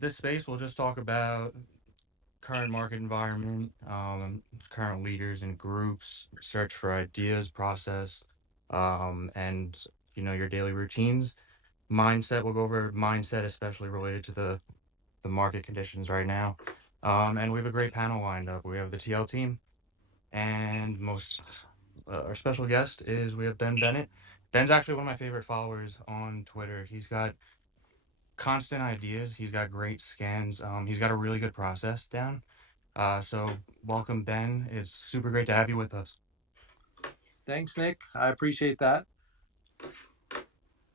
This space we'll just talk about current market environment, current leaders and groups, search for ideas, process, and your daily routines. Mindset, we'll go over mindset, especially related to the market conditions right now. And we have a great panel lined up. We have the TL team, and our special guest is we have Ben Bennett. Ben's actually one of my favorite followers on Twitter. He's got constant ideas. He's got great scans. He's got a really good process down. So welcome, Ben. It's super great to have you with us. Thanks, Nick. I appreciate that.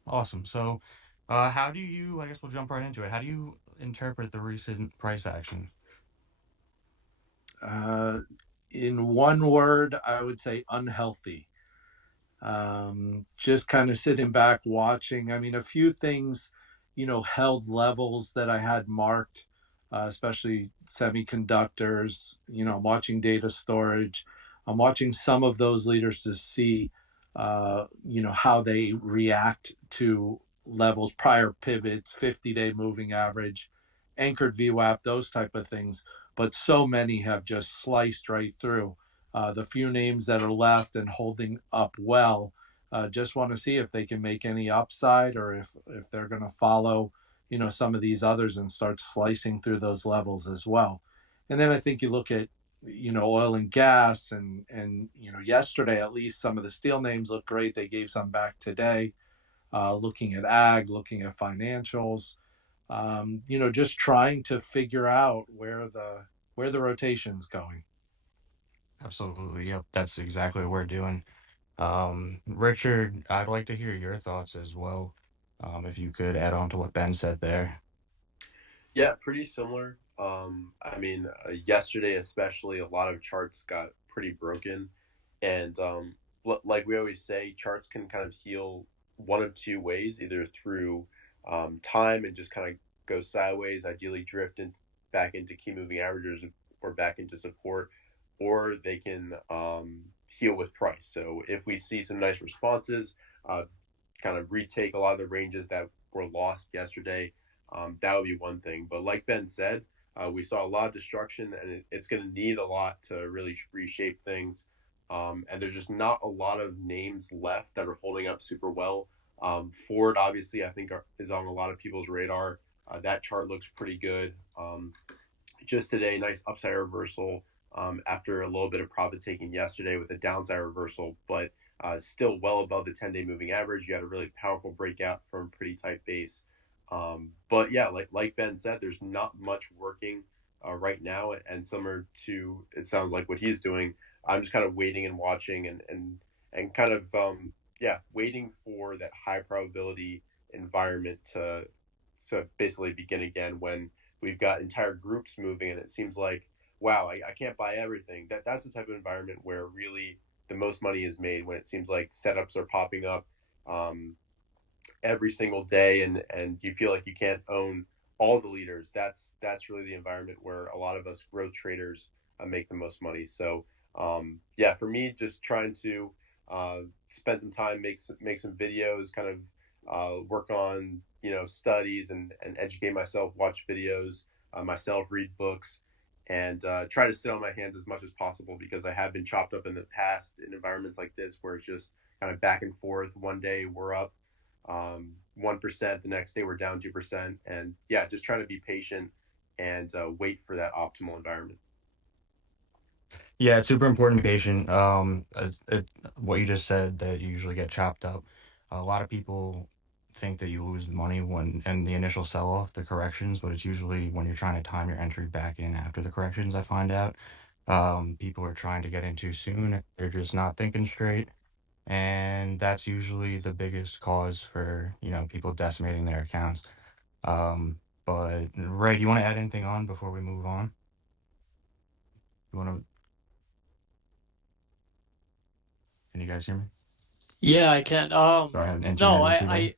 Awesome. So, how do you, I guess we'll jump right into it. How do you interpret the recent price action? Uh, in one word, I would say unhealthy. Just kind of sitting back watching. I mean, a few things, held levels that I had marked, especially semiconductors. I'm watching data storage. I'm watching some of those leaders to see, how they react to levels, prior pivots, 50-day moving average, anchored VWAP, those type of things. But so many have just sliced right through. The few names that are left and holding up well, just want to see if they can make any upside, or if they're going to follow, some of these others and start slicing through those levels as well. And then I think you look at, oil and gas, and yesterday at least some of the steel names look great. They gave some back today. Looking at ag, looking at financials, just trying to figure out where the rotation's going. Absolutely. Yep. That's exactly what we're doing. Richard, I'd like to hear your thoughts as well. If you could add on to what Ben said there. Yeah, pretty similar. Yesterday especially, a lot of charts got pretty broken, and like we always say, charts can kind of heal one of two ways: either through time and just kind of go sideways, ideally drift back into key moving averages or back into support, or they can heal with price. So if we see some nice responses, kind of retake a lot of the ranges that were lost yesterday, that would be one thing. But like Ben said, we saw a lot of destruction, and it's going to need a lot to really reshape things. And there's just not a lot of names left that are holding up super well. Ford, obviously, I think is on a lot of people's radar. That chart looks pretty good. Just today, nice upside reversal after a little bit of profit taking yesterday with a downside reversal, but still well above the 10-day moving average. You had a really powerful breakout from pretty tight base. But yeah, like Ben said, there's not much working right now, and similar to it sounds like what he's doing. I'm just kind of waiting and watching, and kind of waiting for that high probability environment to basically begin again when we've got entire groups moving, and it seems like, wow, I can't buy everything. That's the type of environment where really the most money is made, when it seems like setups are popping up every single day, and you feel like you can't own all the leaders. That's really the environment where a lot of us growth traders make the most money. So for me, just trying to spend some time, make some videos, kind of work on studies and educate myself, watch videos myself, read books, and try to sit on my hands as much as possible, because I have been chopped up in the past in environments like this where it's just kind of back and forth. One day we're up 1%, the next day we're down 2%, and yeah, just trying to be patient and wait for that optimal environment. Yeah, it's super important to be patient. What you just said, that you usually get chopped up. A lot of people think that you lose money when in the initial sell off, the corrections, but it's usually when you're trying to time your entry back in after the corrections. I find out people are trying to get in too soon. They're just not thinking straight, and that's usually the biggest cause for people decimating their accounts. But Ray, do you want to add anything on before we move on? You want to? Can you guys hear me? Yeah, I can. Sorry, I had No, internet issue I, there. I,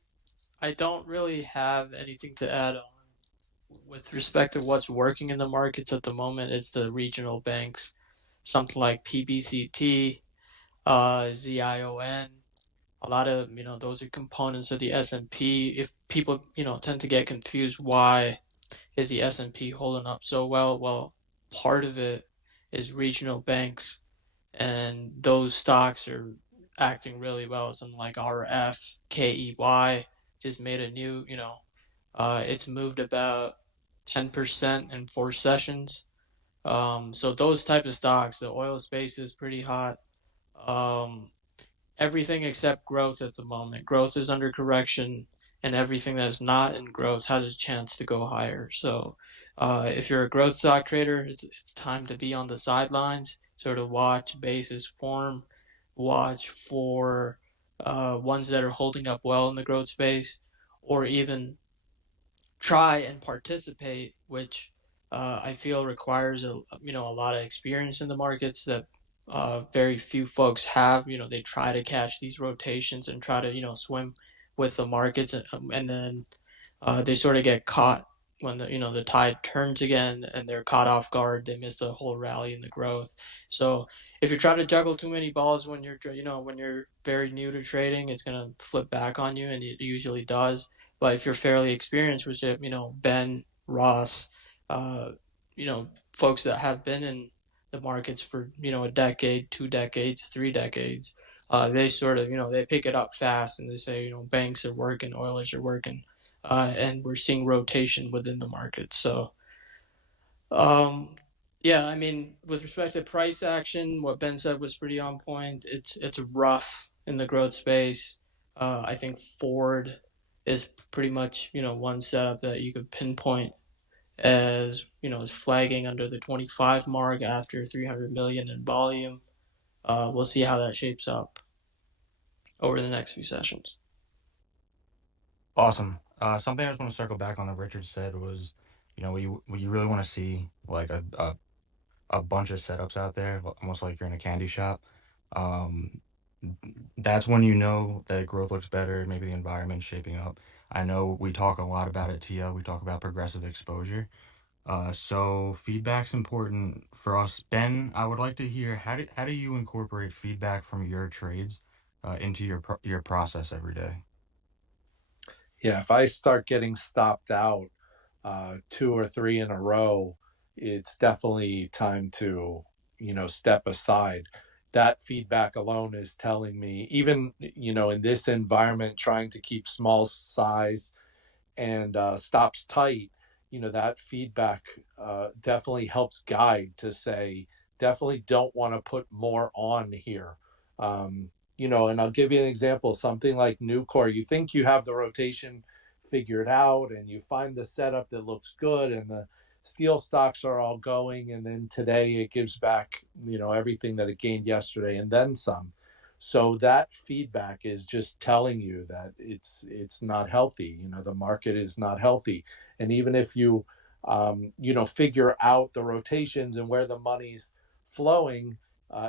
I don't really have anything to add on with respect to what's working in the markets at the moment. It's the regional banks, something like PBCT, ZION. a lot of, those are components of the S&P. If people, tend to get confused, why is the S&P holding up so well? Well, part of it is regional banks, and those stocks are acting really well. Something like RFKEY just made a new, it's moved about 10% in 4 sessions. So those type of stocks, the oil space is pretty hot. Um, Everything except growth at the moment. Growth is under correction, and everything that's not in growth has a chance to go higher. So, if you're a growth stock trader, it's time to be on the sidelines, sort of watch basis form, watch for ones that are holding up well in the growth space, or even try and participate, which I feel requires a lot of experience in the markets that very few folks have. They try to catch these rotations and try to swim with the markets, and then they sort of get caught when the tide turns again and they're caught off guard. They miss the whole rally and the growth. So if you're trying to juggle too many balls when you're very new to trading, it's gonna flip back on you, and it usually does. But if you're fairly experienced, which Ben, Ross, folks that have been in the markets for a decade, 2 decades, 3 decades, they sort of they pick it up fast and they say banks are working, oilers are working, and we're seeing rotation within the market. So, um, yeah, I mean, with respect to price action, what Ben said was pretty on point. It's rough in the growth space. I think Ford is pretty much one setup that you could pinpoint as is flagging under the 25 mark after 300 million in volume. We'll see how that shapes up over the next few sessions. Awesome. Something I just want to circle back on that Richard said was, you really want to see like a bunch of setups out there, almost like you're in a candy shop. Um, that's when you know that growth looks better, maybe the environment's shaping up. I know we talk a lot about it, TL. We talk about progressive exposure. So feedback's important for us. Ben, I would like to hear how do you incorporate feedback from your trades into your process every day? Yeah, if I start getting stopped out 2 or 3 in a row, it's definitely time to, step aside. That feedback alone is telling me, even, in this environment, trying to keep small size and stops tight, that feedback definitely helps guide to say, definitely don't want to put more on here. And I'll give you an example, something like Nucor, you think you have the rotation figured out and you find the setup that looks good and the steel stocks are all going. And then today it gives back, everything that it gained yesterday and then some. So that feedback is just telling you that it's not healthy. The market is not healthy, and even if you figure out the rotations and where the money's flowing,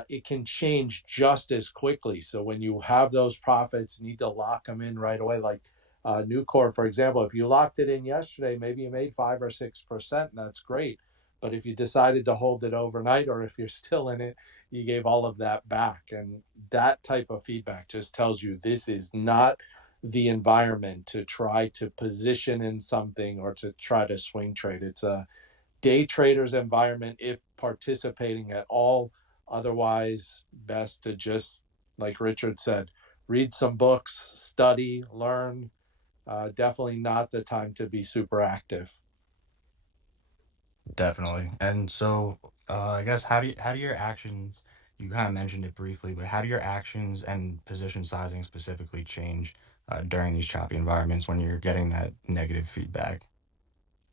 it can change just as quickly. So when you have those profits, you need to lock them in right away. Like Nucor, for example, if you locked it in yesterday, maybe you made 5 or 6%, and that's great. But if you decided to hold it overnight, or if you're still in it, you gave all of that back. And that type of feedback just tells you this is not the environment to try to position in something or to try to swing trade. It's a day trader's environment if participating at all. Otherwise, best to just, like Richard said, read some books, study, learn. Definitely not the time to be super active. Definitely. And so, I guess how do your actions, you kind of mentioned it briefly, but how do your actions and position sizing specifically change during these choppy environments when you're getting that negative feedback?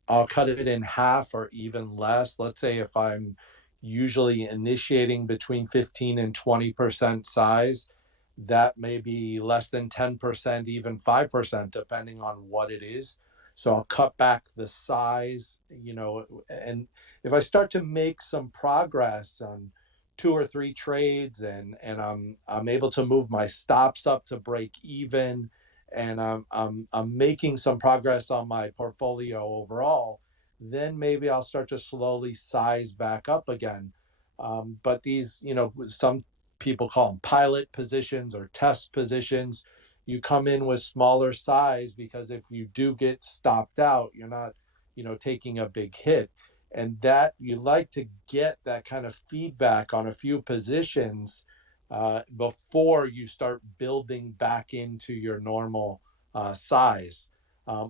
I'll cut it in half or even less. Let's say if I'm usually initiating between 15 and 20% size, that may be less than 10%, even 5%, depending on what it is. So I'll cut back the size, and if I start to make some progress on 2 or 3 trades and I'm able to move my stops up to break even, and I'm making some progress on my portfolio overall, then maybe I'll start to slowly size back up again. But these, some people call them pilot positions or test positions. You come in with smaller size because if you do get stopped out, you're not, taking a big hit. And that you like to get that kind of feedback on a few positions before you start building back into your normal size.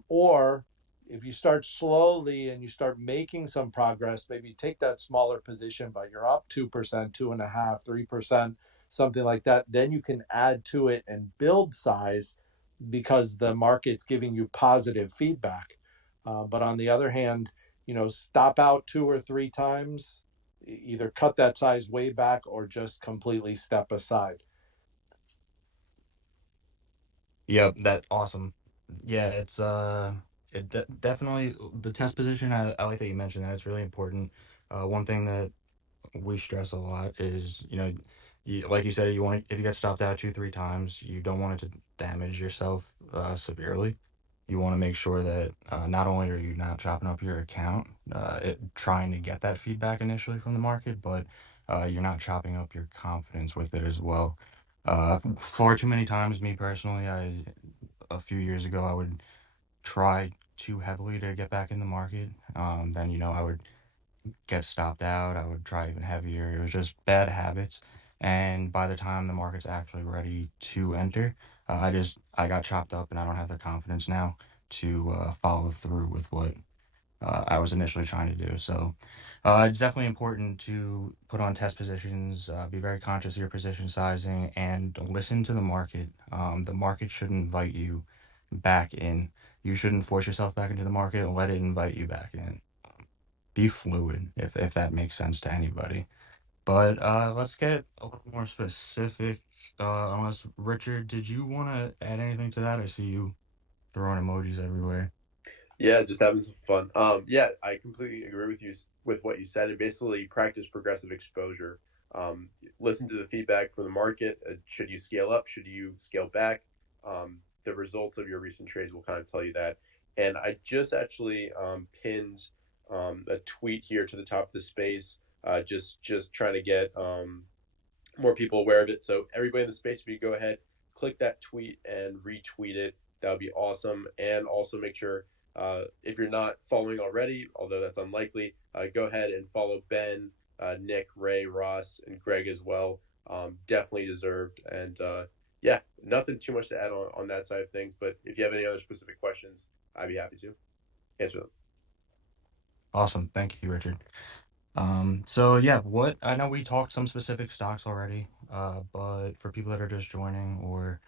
Or if you start slowly and you start making some progress, maybe take that smaller position, but you're up 2%, 2.5%, 3%, something like that. Then you can add to it and build size because the market's giving you positive feedback. But on the other hand, stop out 2 or 3 times, either cut that size way back or just completely step aside. Yep, that awesome. Yeah, it's definitely the test position. I like that you mentioned that. It's really important. One thing that we stress a lot is, like you said, you want if you get stopped out 2, 3 times, you don't want it to damage yourself severely. You want to make sure that not only are you not chopping up your account, trying to get that feedback initially from the market, but you're not chopping up your confidence with it as well. Far too many times, me personally, a few years ago, I would try too heavily to get back in the market. Then, I would get stopped out. I would try even heavier. It was just bad habits. And by the time the market's actually ready to enter, I got chopped up and I don't have the confidence now to follow through with what I was initially trying to do. So it's definitely important to put on test positions, be very conscious of your position sizing, and listen to the market. The market should invite you back in. You shouldn't force yourself back into the market and let it invite you back in. Be fluid, if that makes sense to anybody. But let's get a little more specific. Unless Richard, did you want to add anything to that? I see you throwing emojis everywhere. Yeah, just having some fun. Yeah, I completely agree with you with what you said. And basically, practice progressive exposure. Listen to the feedback from the market. Should you scale up? Should you scale back? The results of your recent trades will kind of tell you that. And I just actually pinned a tweet here to the top of the space. Just trying to get more people aware of it. So everybody in the space, if you go ahead, click that tweet and retweet it, that would be awesome. And also make sure if you're not following already, although that's unlikely, go ahead and follow Ben, Nick, Ray, Ross, and Greg as well. Definitely deserved. And yeah, nothing too much to add on that side of things. But if you have any other specific questions, I'd be happy to answer them. Awesome. Thank you, Richard. So yeah, what I know we talked some specific stocks already, but for people that are just joining or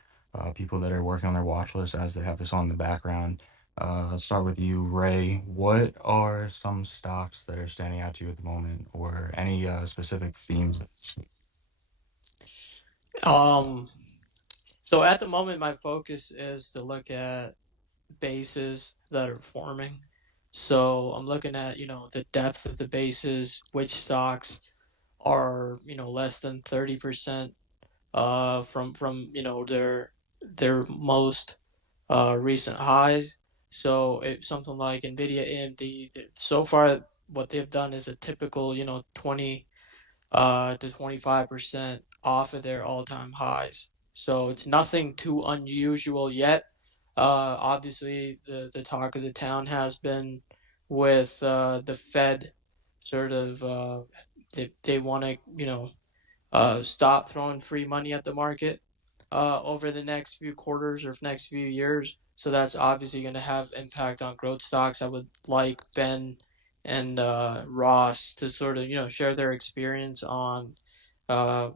people that are working on their watch list as they have this on in the background, let's start with you, Ray. What are some stocks that are standing out to you at the moment, or any specific themes? Um, so at the moment, my focus is to look at bases that are forming. So I'm looking at, the depth of the bases, which stocks are, less than 30% from their most recent highs. So if something like Nvidia, AMD, so far what they've done is a typical, 20 to 25% off of their all-time highs. So it's nothing too unusual yet. Obviously, the talk of the town has been with the Fed sort of they want to stop throwing free money at the market over the next few quarters or next few years. So that's obviously going to have impact on growth stocks. I would like Ben and Ross to sort of share their experience on how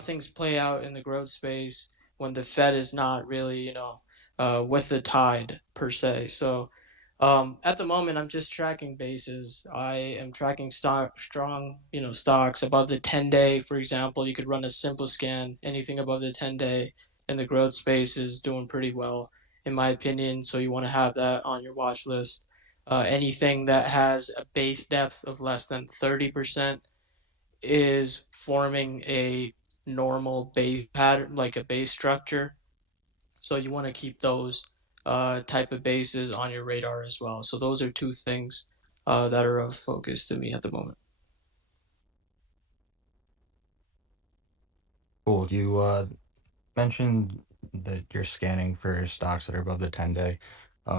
things play out in the growth space when the Fed is not really with the tide per se. So at the moment, I'm just tracking bases. I am tracking strong, stocks above the 10-day. For example, you could run a simple scan. Anything above the 10-day in the growth space is doing pretty well, in my opinion. So you want to have that on your watch list. Anything that has a base depth of less than 30% is forming a normal base pattern, like a base structure. So you want to keep those type of bases on your radar as well. So those are two things that are of focus to me at the moment. Cool. You mentioned that you're scanning for stocks that are above the 10-day.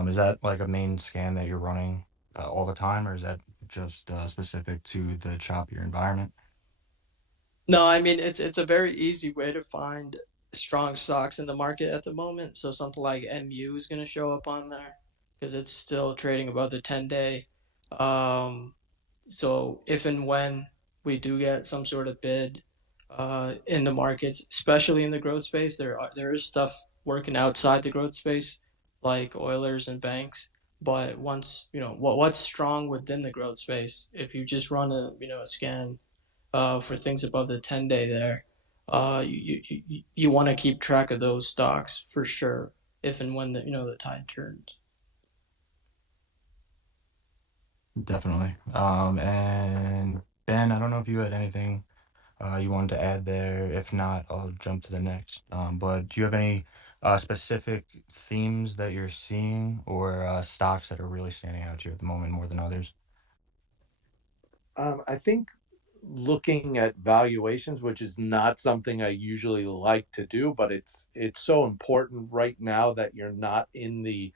Is that like a main scan that you're running all the time, or is that just specific to the choppier environment? No, I mean it's a very easy way to find strong stocks in the market at the moment. So something like MU is going to show up on there because it's still trading above the 10-day. Um, so if and when we do get some sort of bid in the markets, especially in the growth space, there is stuff working outside the growth space like Oilers and banks. But once what's strong within the growth space, if you just run a scan for things above the 10-day there, you want to keep track of those stocks for sure if and when the tide turns. Definitely. And Ben, I don't know if you had anything you wanted to add there. If not, I'll jump to the next. But do you have any specific themes that you're seeing or stocks that are really standing out to you at the moment more than others? I think looking at valuations, which is not something I usually like to do, but it's so important right now that you're not in the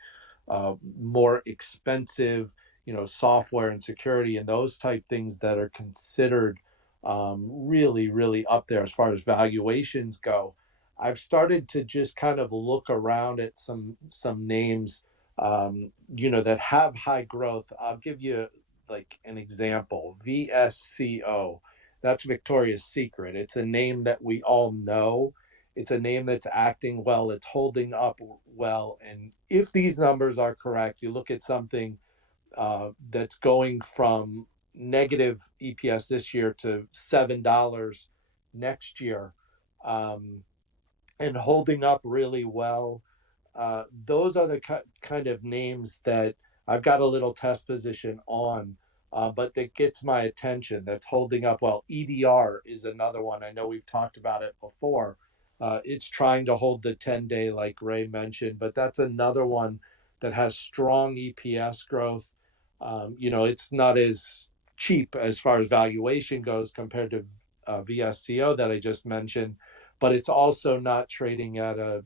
more expensive, software and security and those type things that are considered really, really up there as far as valuations go. I've started to just kind of look around at some names, that have high growth. I'll give you like an example. VSCO. That's Victoria's Secret. It's a name that we all know. It's a name that's acting well. It's holding up well. And if these numbers are correct, you look at something that's going from negative EPS this year to $7 next year, um, and holding up really well. Those are the kind of names that I've got a little test position on, but that gets my attention. That's holding up well. EDR is another one. I know we've talked about it before. It's trying to hold the 10-day, like Ray mentioned, but that's another one that has strong EPS growth. It's not as cheap as far as valuation goes compared to VSCO that I just mentioned, but it's also not trading at a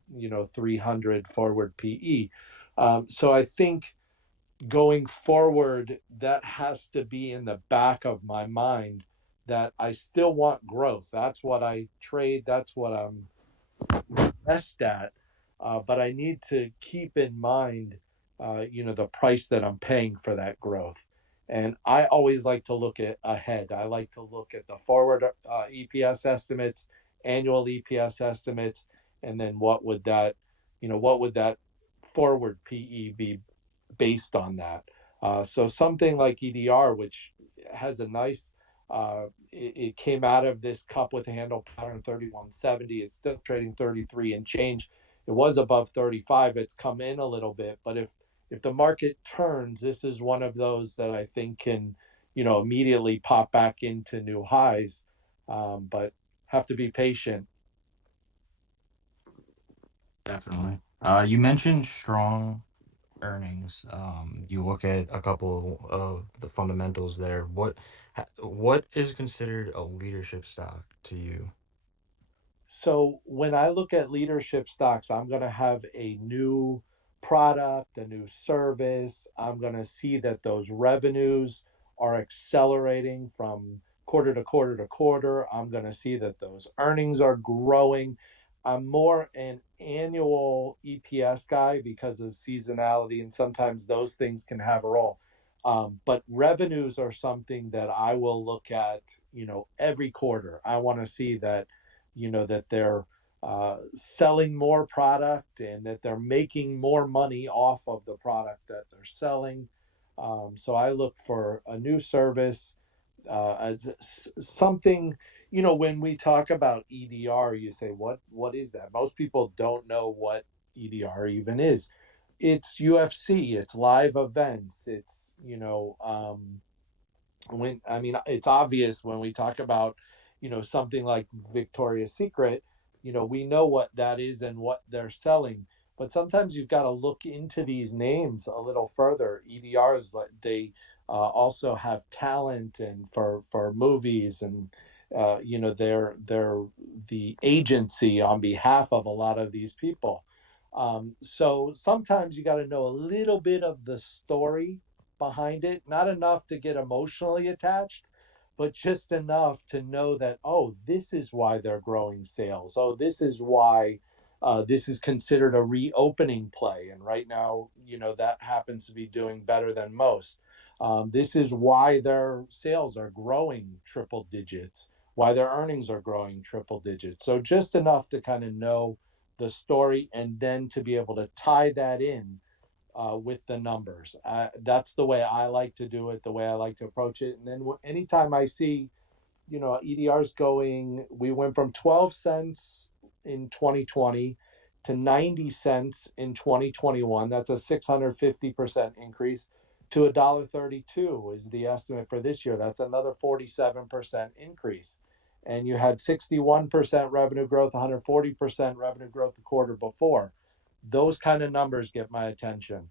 300 forward PE. So I think going forward, that has to be in the back of my mind that I still want growth. That's what I trade. That's what I'm best at. But I need to keep in mind, the price that I'm paying for that growth. And I always like to look at ahead. I like to look at the forward EPS estimates, annual EPS estimates, and then what would that forward PE be based on that? So something like EDR, which has a nice, it came out of this cup with a handle pattern 3170. It's still trading 33 and change. It was above 35. It's come in a little bit, but if the market turns, this is one of those that I think can, immediately pop back into new highs. But have to be patient. Definitely. You mentioned strong earnings. You look at a couple of the fundamentals there. What is considered a leadership stock to you? So when I look at leadership stocks, I'm going to have a new product, a new service. I'm going to see that those revenues are accelerating from quarter to quarter to quarter. I'm going to see that those earnings are growing. I'm more an annual EPS guy because of seasonality, and sometimes those things can have a role. But revenues are something that I will look at, every quarter. I want to see that they're selling more product and that they're making more money off of the product that they're selling. So I look for a new service, as something. When we talk about EDR, you say, what is that? Most people don't know what EDR even is. It's UFC, it's live events, it's, when I mean it's obvious when we talk about, something like Victoria's Secret. We know what that is and what they're selling, but sometimes you've got to look into these names a little further. EDRs, like, they also have talent and for movies, and they're the agency on behalf of a lot of these people. So sometimes you got to know a little bit of the story behind it, not enough to get emotionally attached, but just enough to know that, oh, this is why they're growing sales. Oh, this is why this is considered a reopening play. And right now, that happens to be doing better than most. This is why their sales are growing triple digits, why their earnings are growing triple digits. So just enough to kind of know the story and then to be able to tie that in with the numbers. That's the way I like to do it, the way I like to approach it. And then anytime I see, EDR's going, we went from 12 cents in 2020 to 90 cents in 2021. That's a 650% increase. To $1.32 is the estimate for this year. That's another 47% increase. And you had 61% revenue growth, 140% revenue growth the quarter before. Those kind of numbers get my attention.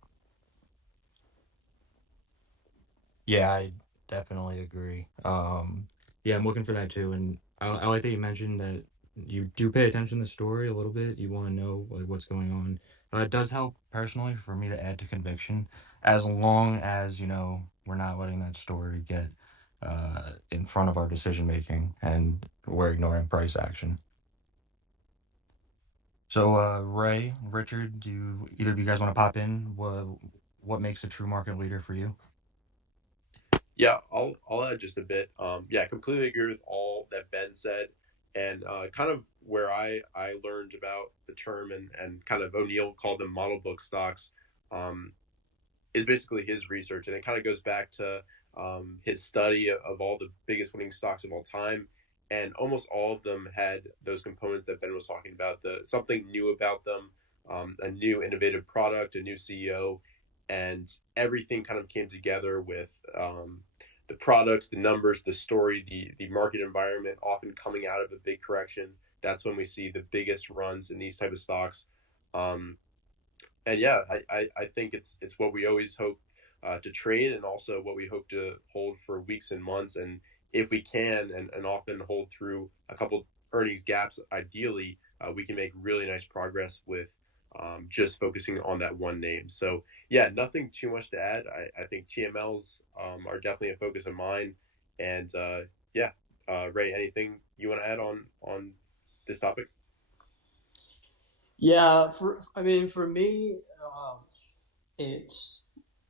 Yeah, I definitely agree. Yeah, I'm looking for that too, and I like that you mentioned that you do pay attention to the story a little bit. You want to know like what's going on. It does help personally for me to add to conviction, as long as we're not letting that story get in front of our decision making, and we're ignoring price action. So, Ray, Richard, do either of you guys want to pop in? What makes a true market leader for you? Yeah, I'll add just a bit. Yeah, I completely agree with all that Ben said, and kind of where I learned about the term and kind of O'Neill called them model book stocks, um, is basically his research, and it kind of goes back to his study of all the biggest winning stocks of all time, and almost all of them had those components that Ben was talking about. The something new about them, a new innovative product, a new CEO, and everything kind of came together with the products, the numbers, the story, the market environment, often coming out of a big correction. That's when we see the biggest runs in these type of stocks. Um, and yeah, I think it's what we always hope to trade, and also what we hope to hold for weeks and months. And if we can, and often hold through a couple earnings gaps, ideally, we can make really nice progress with just focusing on that one name. So yeah, nothing too much to add. I think TMLs are definitely a focus of mine. And yeah, Ray, anything you want to add on this topic? Yeah, I mean, for me, it's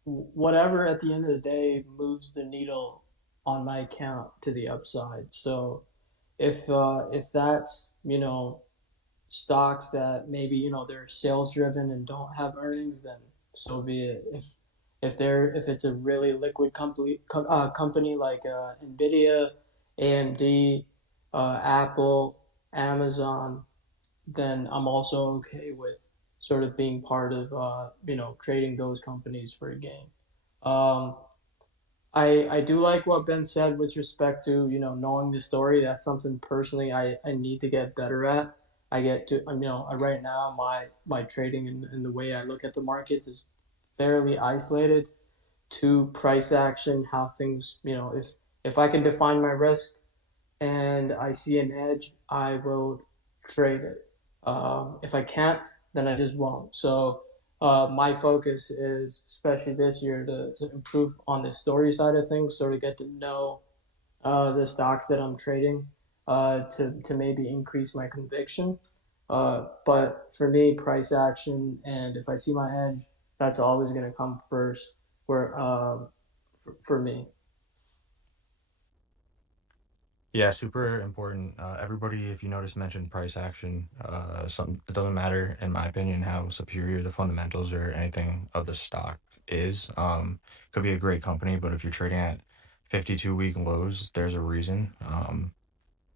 whatever at the end of the day moves the needle on my account to the upside. So if that's stocks that maybe they're sales driven and don't have earnings, then so be it. If it's a really liquid company like Nvidia, AMD, Apple, Amazon, then I'm also okay with sort of being part of trading those companies for a gain. Um, I do like what Ben said with respect to knowing the story. That's something personally I need to get better at. I get to right now my trading and the way I look at the markets is fairly isolated to price action, how things if I can define my risk and I see an edge, I will trade it. If I can't, then I just won't. So my focus is, especially this year, to improve on the story side of things, sort of get to know the stocks that I'm trading, to maybe increase my conviction. But for me, price action, and if I see my edge, that's always going to come first. For me. Yeah, super important. Everybody, if you notice, mentioned price action. It doesn't matter, in my opinion, how superior the fundamentals or anything of the stock is. Could be a great company, but if you're trading at 52-week lows, there's a reason.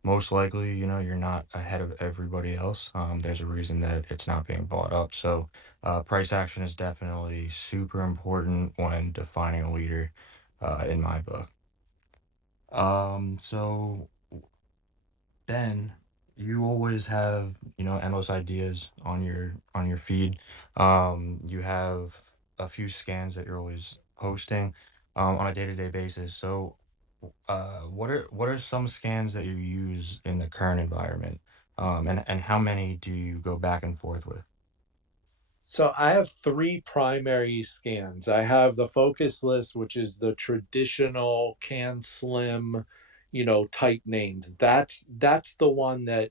Most likely, you're not ahead of everybody else. There's a reason that it's not being bought up. So, price action is definitely super important when defining a leader, in my book. So Ben, you always have, endless ideas on your feed. You have a few scans that you're always posting on a day-to-day basis. So what are some scans that you use in the current environment? And how many do you go back and forth with? So I have three primary scans. I have the focus list, which is the traditional can slim, type names. That's the one that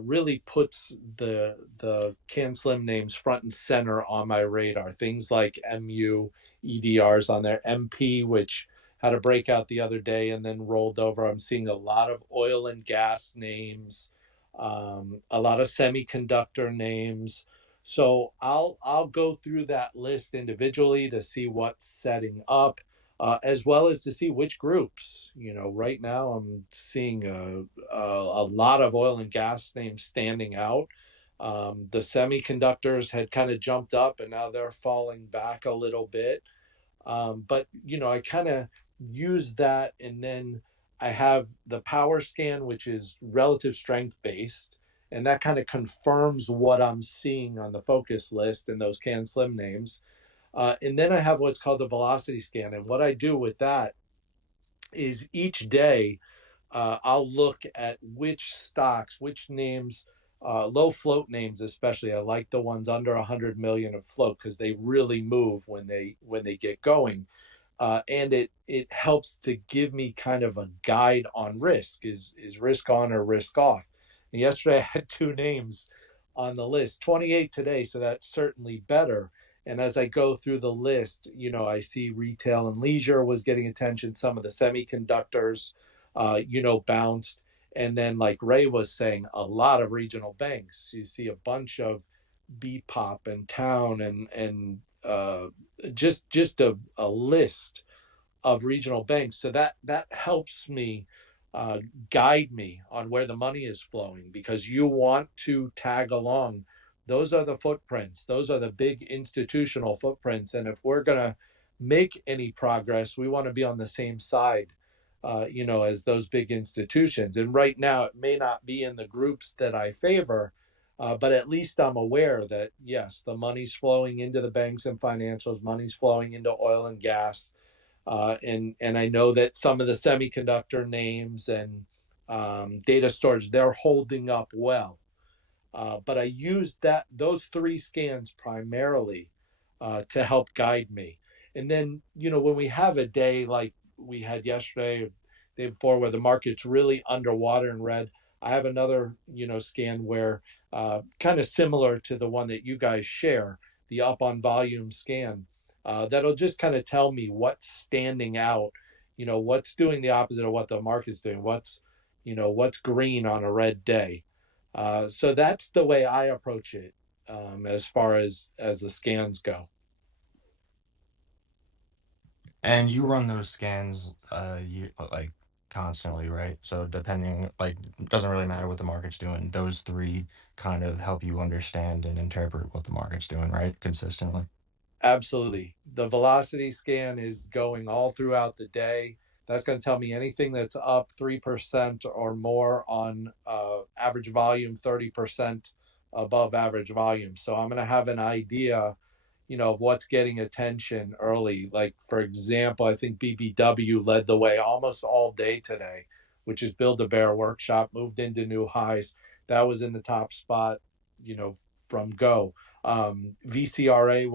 really puts the can slim names front and center on my radar. Things like MU, EDRs on there, MP, which had a breakout the other day and then rolled over. I'm seeing a lot of oil and gas names, a lot of semiconductor names. So I'll go through that list individually to see what's setting up, as well as to see which groups. Right now I'm seeing a lot of oil and gas names standing out. The semiconductors had kind of jumped up and now they're falling back a little bit. But I kind of use that, and then I have the power scan, which is relative strength based, and that kind of confirms what I'm seeing on the focus list and those can slim names. And then I have what's called the velocity scan, and what I do with that is each day I'll look at which stocks, which names, low float names especially. I like the ones under 100 million of float because they really move when they get going, and it helps to give me kind of a guide on risk. Is risk on or risk off? And yesterday I had two names on the list, 28 today, so that's certainly better. And as I go through the list, I see retail and leisure was getting attention. Some of the semiconductors, bounced. And then, like Ray was saying, a lot of regional banks. You see a bunch of BPOP and Town and just a list of regional banks. So that helps me uh, guide me on where the money is flowing, because you want to tag along. Those are the footprints. Those are the big institutional footprints. And if we're going to make any progress, we want to be on the same side, as those big institutions. And right now, it may not be in the groups that I favor, but at least I'm aware that, yes, the money's flowing into the banks and financials, money's flowing into oil and gas. And I know that some of the semiconductor names and data storage, they're holding up well. But I used those three scans primarily to help guide me. And then, when we have a day like we had yesterday, day before, where the market's really underwater and red, I have another, scan where kind of similar to the one that you guys share, the up on volume scan, that'll just kind of tell me what's standing out, what's doing the opposite of what the market's doing, what's green on a red day. So that's the way I approach it, as far as the scans go. And you run those scans, like constantly, right? So depending, like, doesn't really matter what the market's doing. Those three kind of help you understand and interpret what the market's doing, right? Consistently. Absolutely. The velocity scan is going all throughout the day. That's going to tell me anything that's up 3% or more on average volume, 30% above average volume. So I'm going to have an idea, of what's getting attention early. Like, for example, I think BBW led the way almost all day today, which is Build a Bear Workshop, moved into new highs. That was in the top spot, from go. VCRA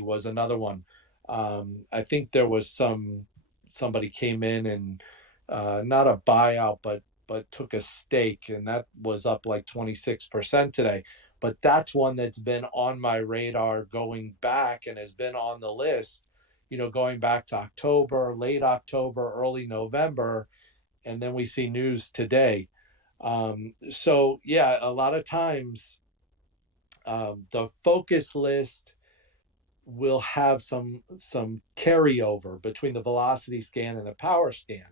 was another one. I think there was somebody came in and not a buyout, but took a stake, and that was up like 26% today. But that's one that's been on my radar going back and has been on the list, going back to October, late October, early November, and then we see news today. So yeah, a lot of times the focus list will have some carryover between the velocity scan and the power scan,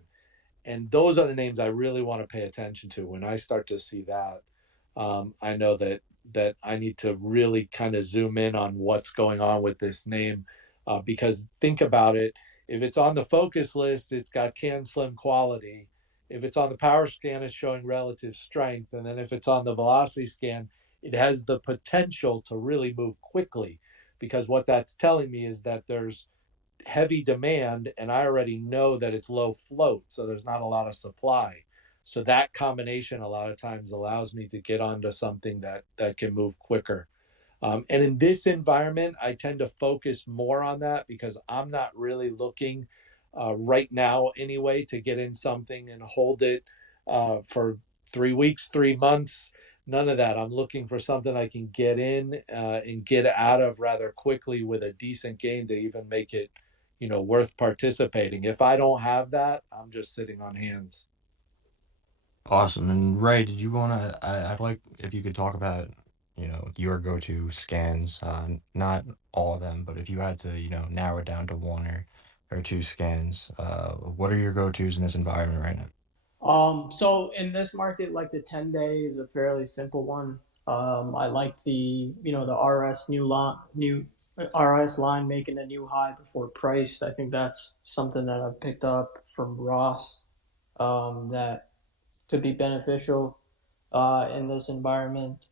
and those are the names I really want to pay attention to. When I start to see that, I know that I need to really kind of zoom in on what's going on with this name, because think about it: if it's on the focus list, it's got can slim quality. If it's on the power scan, it's showing relative strength, and then if it's on the velocity scan, it has the potential to really move quickly, because what that's telling me is that there's heavy demand, and I already know that it's low float, so there's not a lot of supply. So that combination a lot of times allows me to get onto something that can move quicker. And in this environment, I tend to focus more on that because I'm not really looking right now anyway to get in something and hold it for 3 weeks, 3 months. None of that. I'm looking for something I can get in and get out of rather quickly with a decent gain to even make it, worth participating. If I don't have that, I'm just sitting on hands. Awesome. And Ray, did you want to? I'd like if you could talk about, your go-to scans. Not all of them, but if you had to, narrow it down to one or two scans, what are your go-tos in this environment right now? So in this market, like the 10-day is a fairly simple one. I like the RS new RS line making a new high before price. I think that's something that I've picked up from Ross, that could be beneficial in this environment.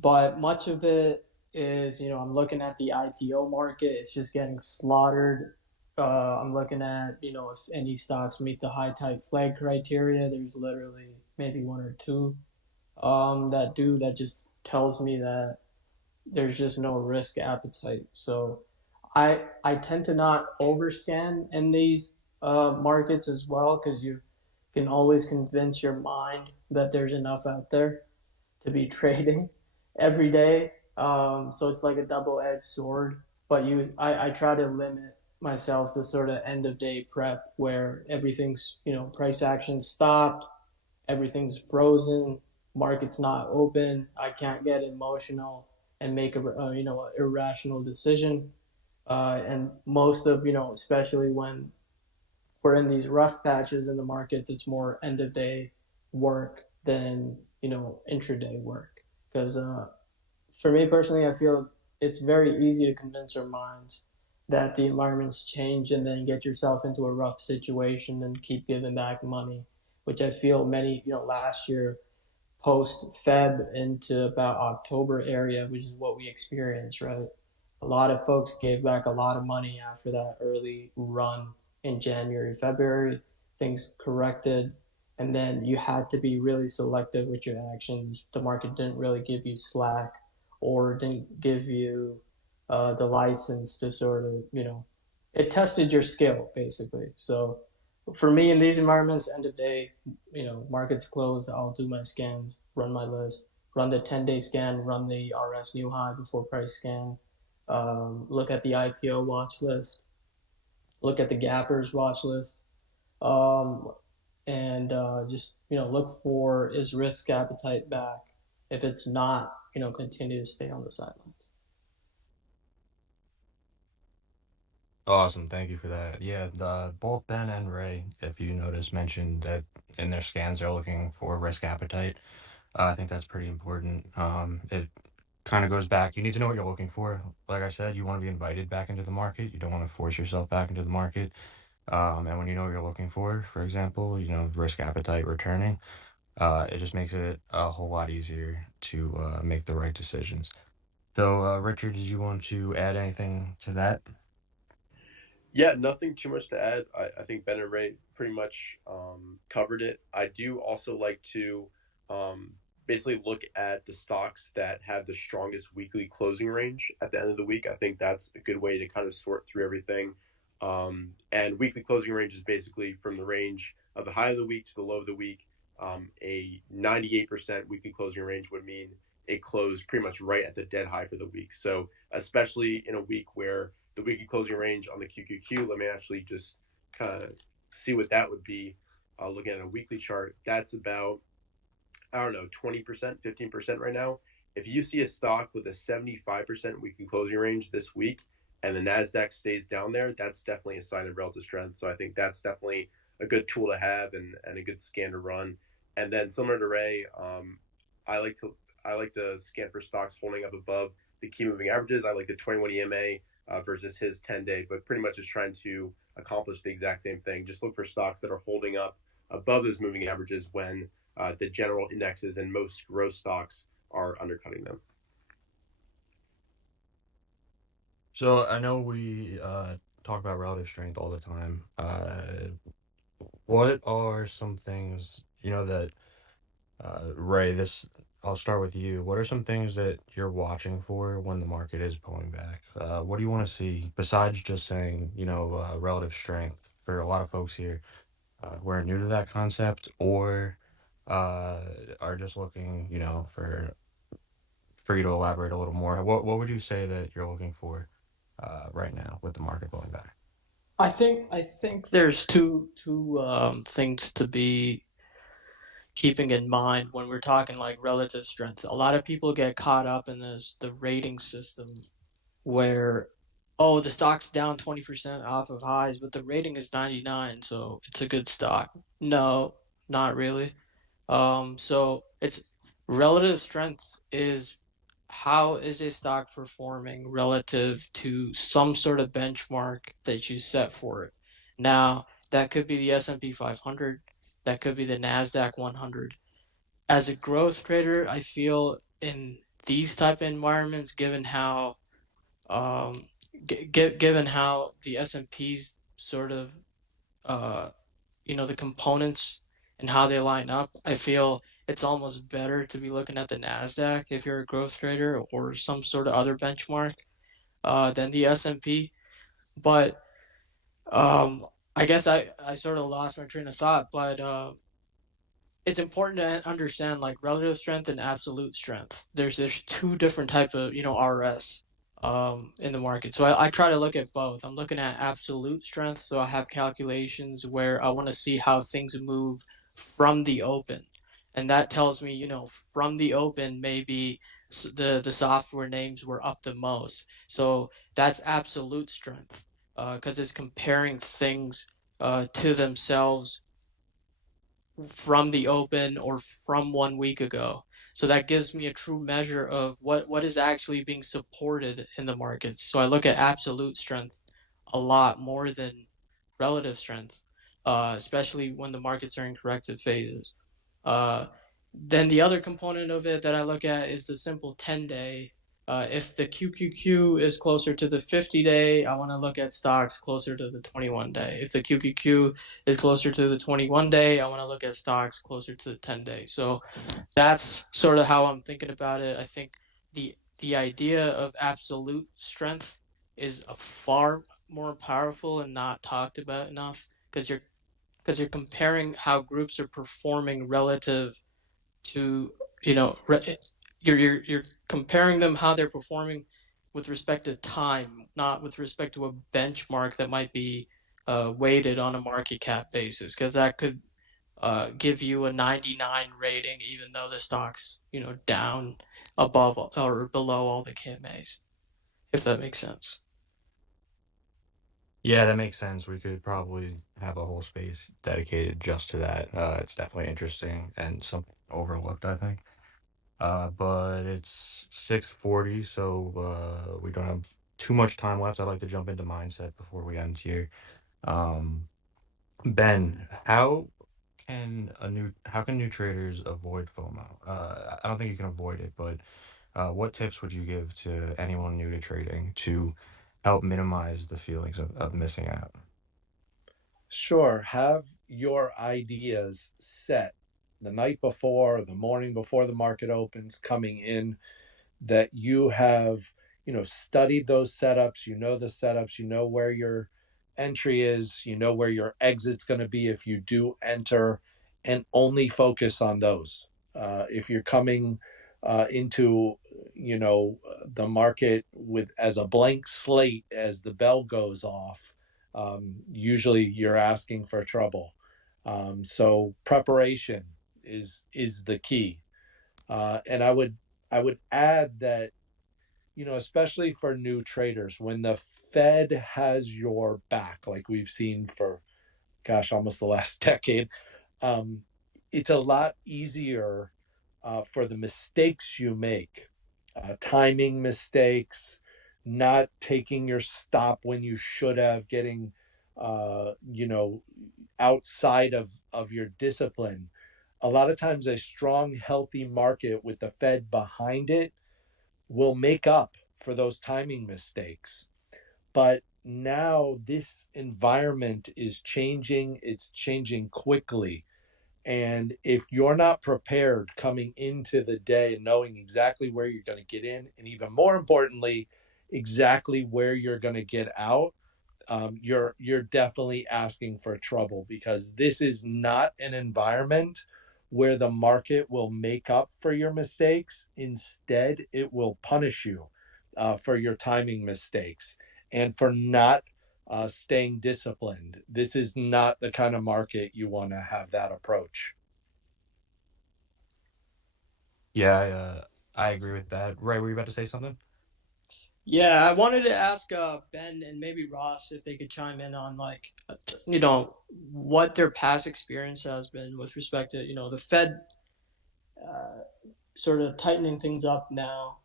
But much of it is, I'm looking at the IPO market. It's just getting slaughtered. I'm looking at, if any stocks meet the high type flag criteria. There's literally maybe one or two that just tells me that there's just no risk appetite. So I tend to not overscan in these markets as well, because you can always convince your mind that there's enough out there to be trading every day. So it's like a double-edged sword. But I try to limit myself to sort of end of day prep where everything's, price action stopped, everything's frozen, market's not open. I can't get emotional and make a irrational decision. And most of, especially when we're in these rough patches in the markets, it's more end of day work than, intraday work. Because for me personally, I feel it's very easy to convince our minds that the environment's changed and then get yourself into a rough situation and keep giving back money, which I feel many, last year post Feb into about October area, which is what we experienced, right? A lot of folks gave back a lot of money after that early run in January, February. Things corrected, and then you had to be really selective with your actions. The market didn't really give you slack or didn't give you the license to sort of, it tested your skill basically. So for me in these environments, end of day, markets closed, I'll do my scans, run my list, run the 10-day scan, run the RS new high before price scan, look at the IPO watch list, look at the gappers watch list, um, and just look for is risk appetite back. If it's not, continue to stay on the sidelines. Awesome. Thank you for that. Yeah, both Ben and Ray, if you notice, mentioned that in their scans they're looking for risk appetite. I think that's pretty important. It kind of goes back. You need to know what you're looking for. Like I said, you want to be invited back into the market. You don't want to force yourself back into the market. And when you know what you're looking for example, risk appetite returning, it just makes it a whole lot easier to make the right decisions. So, Richard, did you want to add anything to that? Yeah, nothing too much to add. I think Ben and Ray pretty much covered it. I do also like to um, basically look at the stocks that have the strongest weekly closing range at the end of the week. I think that's a good way to kind of sort through everything. And weekly closing range is basically from the range of the high of the week to the low of the week. A 98% weekly closing range would mean it closed pretty much right at the dead high for the week. So, especially in a week where the weekly closing range on the QQQ, let me actually just kind of see what that would be. Looking at a weekly chart, that's about, I don't know, 20%, 15% right now. If you see a stock with a 75% weekly closing range this week and the NASDAQ stays down there, that's definitely a sign of relative strength. So I think that's definitely a good tool to have and a good scan to run. And then similar to Ray, I like to I like to scan for stocks holding up above the key moving averages. I like the 21 EMA versus his 10-day, but pretty much is trying to accomplish the exact same thing. Just look for stocks that are holding up above those moving averages when the general indexes and most growth stocks are undercutting them. So I know we talk about relative strength all the time. What are some things, that Ray, I'll start with you. What are some things that you're watching for when the market is pulling back? What do you want to see besides just saying, relative strength for a lot of folks here who are new to that concept or uh, are just looking, for you to elaborate a little more. What would you say that you're looking for right now with the market pulling back? I think there's two things to be keeping in mind when we're talking like relative strength. A lot of people get caught up in this the rating system where oh the stock's down 20% off of highs, but the rating is 99, so it's a good stock. No, not really. So it's relative strength is how is a stock performing relative to some sort of benchmark that you set for it. Now, that could be the S&P 500, that could be the Nasdaq 100. As a growth trader, I feel in these type of environments, um, given how the S&P's sort of uh, the components and how they line up, I feel it's almost better to be looking at the Nasdaq if you're a growth trader or some sort of other benchmark than the S&P. But um, I guess I sort of lost my train of thought. But it's important to understand like relative strength and absolute strength. There's two different types of RS in the market. So I try to look at both. I'm looking at absolute strength, so I have calculations where I want to see how things move from the open, and that tells me from the open maybe the software names were up the most. So that's absolute strength because it's comparing things to themselves from the open or from 1 week ago. So that gives me a true measure of what is actually being supported in the markets. So I look at absolute strength a lot more than relative strength, especially when the markets are in corrective phases. Uh, then the other component of it that I look at is the simple 10-day. If the QQQ is closer to the 50-day, I want to look at stocks closer to the 21-day. If the QQQ is closer to the 21-day, I want to look at stocks closer to the 10-day. So that's sort of how I'm thinking about it. I think the idea of absolute strength is a far more powerful and not talked about enough because you're comparing how groups are performing relative to you're comparing them how they're performing with respect to time, not with respect to a benchmark that might be weighted on a market cap basis, because that could give you a 99 rating even though the stock's down above or below all the KMAs, if that makes sense. Yeah, that makes sense. We could probably have a whole space dedicated just to that. It's definitely interesting and something overlooked, I think. But it's 6:40, so we don't have too much time left. I'd like to jump into mindset before we end here. Um, Ben, how can new traders avoid FOMO? I don't think you can avoid it, but what tips would you give to anyone new to trading to help minimize the feelings of missing out? Sure. Have your ideas set the night before, the morning before the market opens, coming in, that you have, studied those setups, the setups, where your entry is, where your exit's going to be if you do enter, and only focus on those. If you're coming into, the market with as a blank slate as the bell goes off, usually you're asking for trouble. So preparation is the key. And I would add that, especially for new traders, when the Fed has your back, like we've seen for, gosh, almost the last decade, um, it's a lot easier for the mistakes you make, timing mistakes, not taking your stop when you should have, getting, outside of your discipline. A lot of times, a strong, healthy market with the Fed behind it will make up for those timing mistakes. But now this environment is changing. It's changing quickly. And if you're not prepared coming into the day, knowing exactly where you're going to get in, and even more importantly, exactly where you're going to get out, you're definitely asking for trouble, because this is not an environment where the market will make up for your mistakes. Instead, it will punish you for your timing mistakes and for not staying disciplined. This is not the kind of market you want to have that approach. Yeah, I agree with that. Ray, were you about to say something? Yeah, I wanted to ask Ben and maybe Ross if they could chime in on like what their past experience has been with respect to the Fed uh, sort of tightening things up now,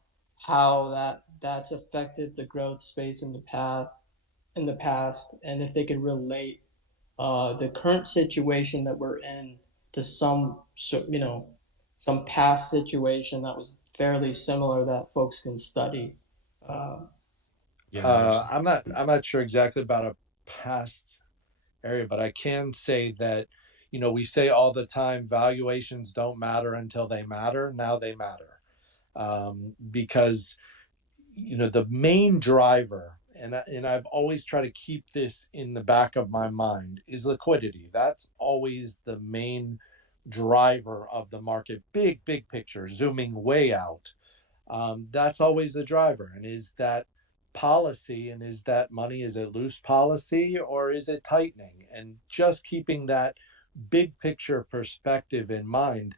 how that's affected the growth space in the past, and if they could relate the current situation that we're in to some past situation that was fairly similar that folks can study. Uh, Yeah, I'm not sure exactly about a past area, but I can say that, we say all the time, valuations don't matter until they matter. Now they matter, because the main driver, and I've always tried to keep this in the back of my mind, is liquidity. That's always the main driver of the market. Big picture, zooming way out. That's always the driver. And is that policy, and is that money, is it loose policy or is it tightening? And just keeping that big picture perspective in mind,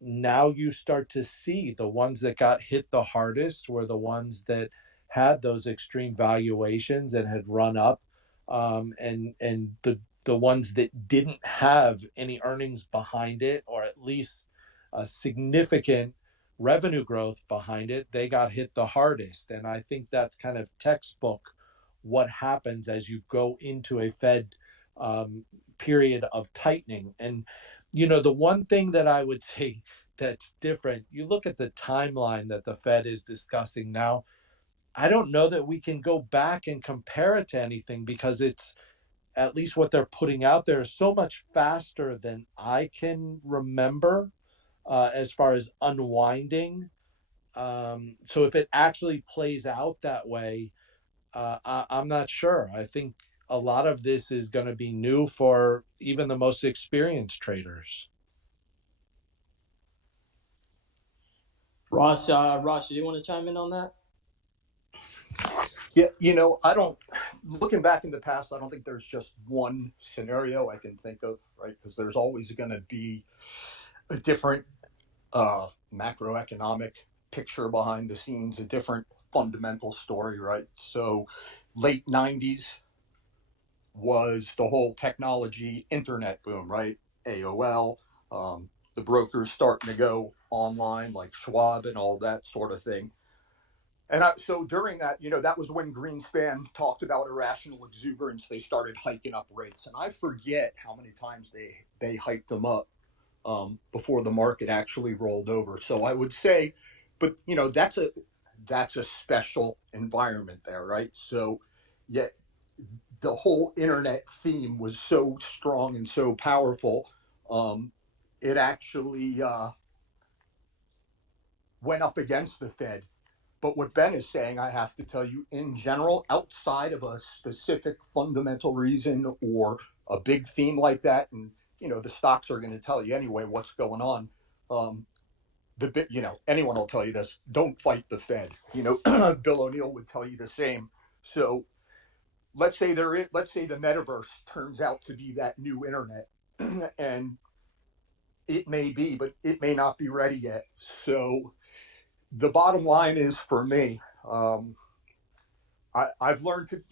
now you start to see the ones that got hit the hardest were the ones that had those extreme valuations and had run up, and the ones that didn't have any earnings behind it, or at least a significant revenue growth behind it, they got hit the hardest. And I think that's kind of textbook what happens as you go into a Fed period of tightening. And the one thing that I would say that's different, you look at the timeline that the Fed is discussing now. I don't know that we can go back and compare it to anything, because it's, at least what they're putting out there, is so much faster than I can remember, as far as unwinding. So if it actually plays out that way, I'm not sure. I think a lot of this is going to be new for even the most experienced traders. Ross, do you want to chime in on that? Yeah, I don't, looking back in the past, I don't think there's just one scenario I can think of, right? Because there's always going to be a different macroeconomic picture behind the scenes, a different fundamental story, right? So, late 90s was the whole technology internet boom, right? AOL, the brokers starting to go online like Schwab and all that sort of thing. And so during that, that was when Greenspan talked about irrational exuberance. They started hiking up rates, and I forget how many times they hiked them up before the market actually rolled over. So I would say, but that's a special environment there, right? So, yeah, the whole internet theme was so strong and so powerful. It actually went up against the Fed. But what Ben is saying, I have to tell you, in general, outside of a specific fundamental reason or a big theme like that, and the stocks are going to tell you anyway what's going on. Anyone will tell you this: don't fight the Fed. Bill O'Neill would tell you the same. So let's say let's say the metaverse turns out to be that new internet, and it may be, but it may not be ready yet. So the bottom line is, for me, I've learned to,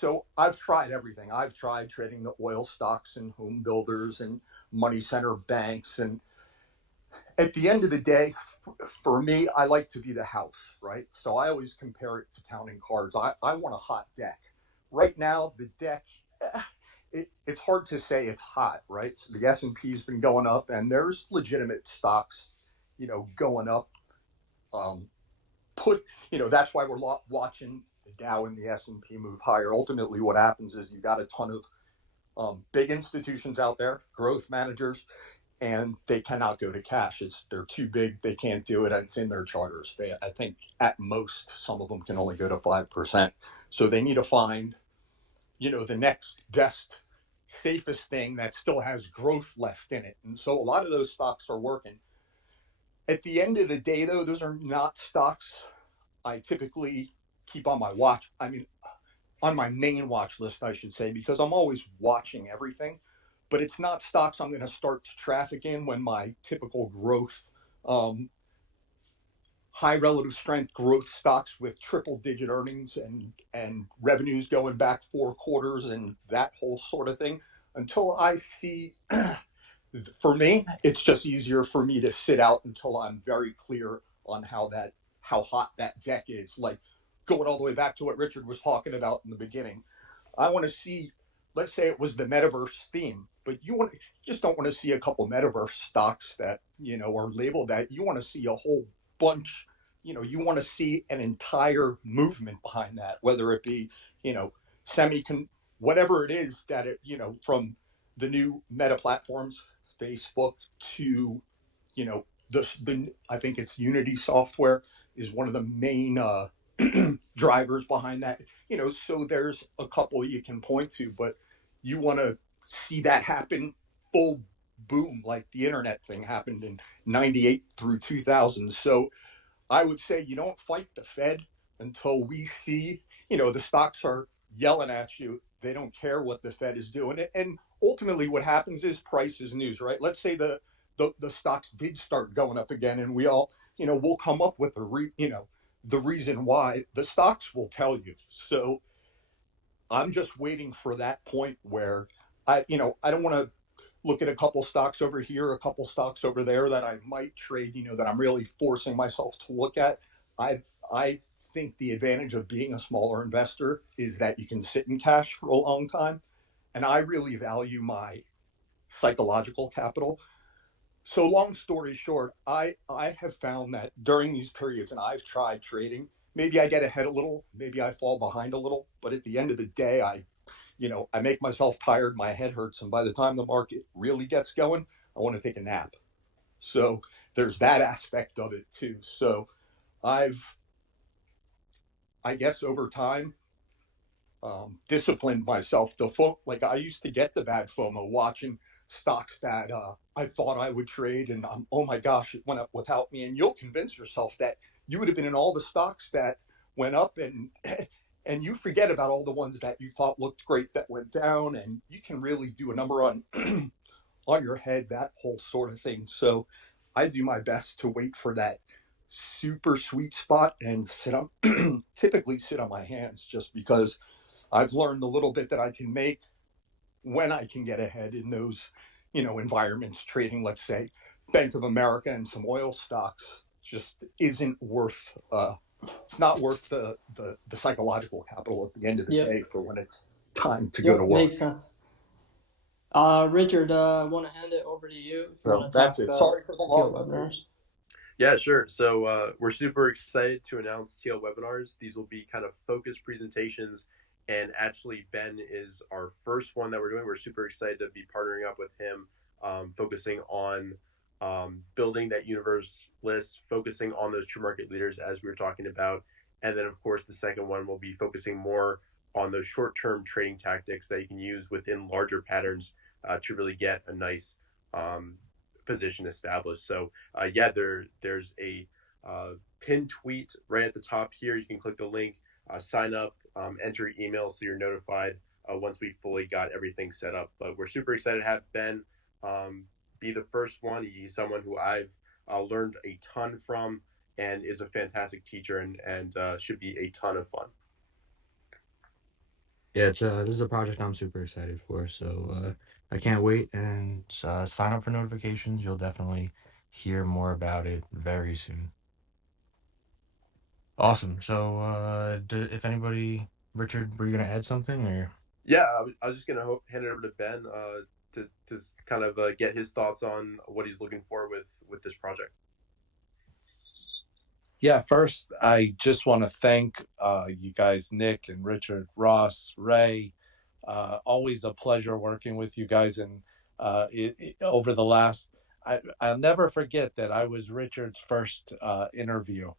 so I've tried everything. I've tried trading the oil stocks and home builders and money center banks. And at the end of the day, for me, I like to be the house, right? So I always compare it to counting cards. I want a hot deck. Right now, the deck, it's hard to say it's hot, right? So the S&P has been going up, and there's legitimate stocks, going up. that's why we're watching the Dow and the S&P move higher. Ultimately, what happens is you got a ton of big institutions out there, growth managers, and they cannot go to cash. They're too big. They can't do it. It's in their charters. I think at most, some of them can only go to 5%. So they need to find, the next best, safest thing that still has growth left in it. And so a lot of those stocks are working. At the end of the day, though, those are not stocks I typically keep on my watch. I mean, on my main watch list, I should say, because I'm always watching everything. But it's not stocks I'm going to start to traffic in when my typical growth, high relative strength growth stocks with triple digit earnings and revenues going back 4 quarters and that whole sort of thing. Until I see, for me, it's just easier for me to sit out until I'm very clear on how hot that deck is. Like going all the way back to what Richard was talking about in the beginning. I want to see, let's say it was the metaverse theme, but you just don't want to see a couple metaverse stocks that, are labeled that. You want to see a whole bunch, you want to see an entire movement behind that, whether it be, whatever it is that from the new meta platforms, Facebook to, I think it's Unity software is one of the main drivers behind that. So there's a couple you can point to, but you want to see that happen full boom, like the internet thing happened in 98 through 2000. So I would say you don't fight the Fed until we see, the stocks are yelling at you. They don't care what the Fed is doing. And ultimately what happens is price is news, right? Let's say the stocks did start going up again and we all, we'll come up with the reason why. The stocks will tell you. So I'm just waiting for that point where I don't want to look at a couple stocks over here, a couple stocks over there that I might trade, that I'm really forcing myself to look at. I think the advantage of being a smaller investor is that you can sit in cash for a long time. And I really value my psychological capital. So long story short, I have found that during these periods, and I've tried trading, maybe I get ahead a little, maybe I fall behind a little, but at the end of the day, I make myself tired, my head hurts, and by the time the market really gets going, I want to take a nap. So there's that aspect of it too. So I guess over time, disciplined myself to like I used to get the bad FOMO watching stocks that I thought I would trade, and oh my gosh, it went up without me. And you'll convince yourself that you would have been in all the stocks that went up, and and you forget about all the ones that you thought looked great that went down, and you can really do a number on on your head, that whole sort of thing. So I do my best to wait for that super sweet spot and sit on typically sit on my hands, just because I've learned a little bit that I can make when I can get ahead in those, environments. Trading, let's say, Bank of America and some oil stocks just isn't worth. It's not worth the psychological capital at the end of the day for when it's time to go to work. Makes sense. Richard, I want to hand it over to you if you So want to that's talk it. about Sorry for the TL long webinars. Yeah, sure. So we're super excited to announce TL webinars. These will be kind of focused presentations, and actually Ben is our first one that we're doing. We're super excited to be partnering up with him, focusing on building that universe list, focusing on those true market leaders as we were talking about. And then, of course, the second one will be focusing more on those short-term trading tactics that you can use within larger patterns to really get a nice position established. So there's a pinned tweet right at the top here. You can click the link, sign up, enter your email so you're notified once we fully got everything set up. But we're super excited to have Ben be the first one. He's someone who I've learned a ton from and is a fantastic teacher and should be a ton of fun. Yeah, this is a project I'm super excited for, so I can't wait, and sign up for notifications. You'll definitely hear more about it very soon. Awesome. So if anybody, Richard, were you gonna add something, or? Yeah, I was just gonna hand it over to Ben to kind of get his thoughts on what he's looking for with this project. Yeah, first, I just want to thank you guys, Nick and Richard, Ross, Ray. Always a pleasure working with you guys. And over the last, I'll never forget that I was Richard's first interview.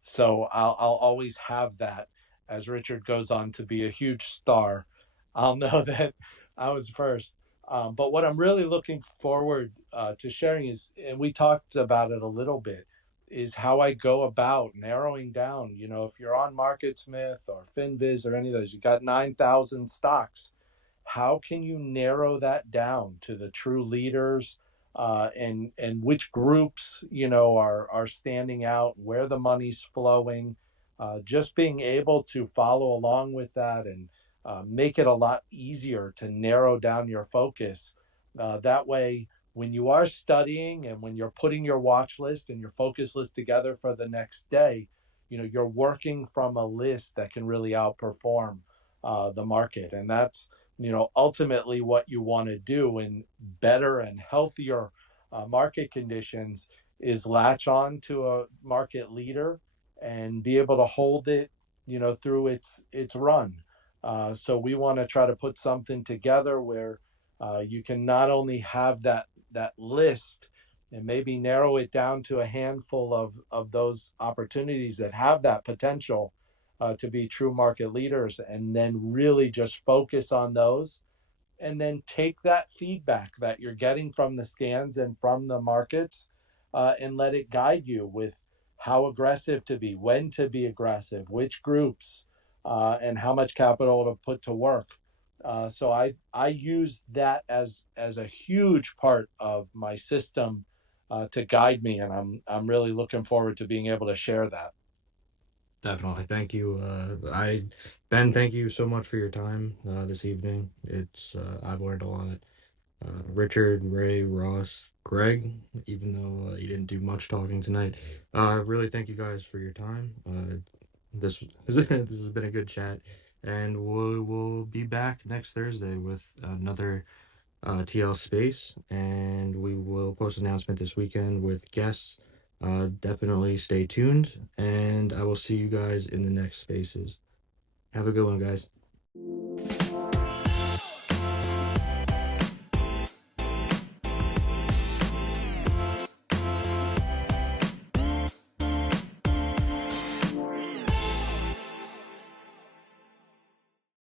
So I'll always have that as Richard goes on to be a huge star. I'll know that I was first. But what I'm really looking forward to sharing is, and we talked about it a little bit, is how I go about narrowing down. You know, if you're on MarketSmith or FinViz or any of those, you got 9,000 stocks. How can you narrow that down to the true leaders, and which groups, you know, are standing out, where the money's flowing? Just being able to follow along with that and make it a lot easier to narrow down your focus. That way, when you are studying and when you're putting your watch list and your focus list together for the next day, you know, you're working from a list that can really outperform the market. And that's, you know, ultimately what you want to do in better and healthier market conditions is latch on to a market leader and be able to hold it, you know, through its run. So we want to try to put something together where you can not only have that list and maybe narrow it down to a handful of those opportunities that have that potential to be true market leaders, and then really just focus on those, and then take that feedback that you're getting from the scans and from the markets, and let it guide you with how aggressive to be, when to be aggressive, which groups, and how much capital to put to work. So I use that as a huge part of my system to guide me, and I'm really looking forward to being able to share that. Definitely. Thank you. Ben, thank you so much for your time this evening. I've learned a lot. Richard, Ray, Ross, Greg, even though you didn't do much talking tonight, really thank you guys for your time. This this has been a good chat, and we'll be back next Thursday with another TL space, and we will post an announcement this weekend with guests. Definitely stay tuned, and I will see you guys in the next spaces. Have a good one, guys.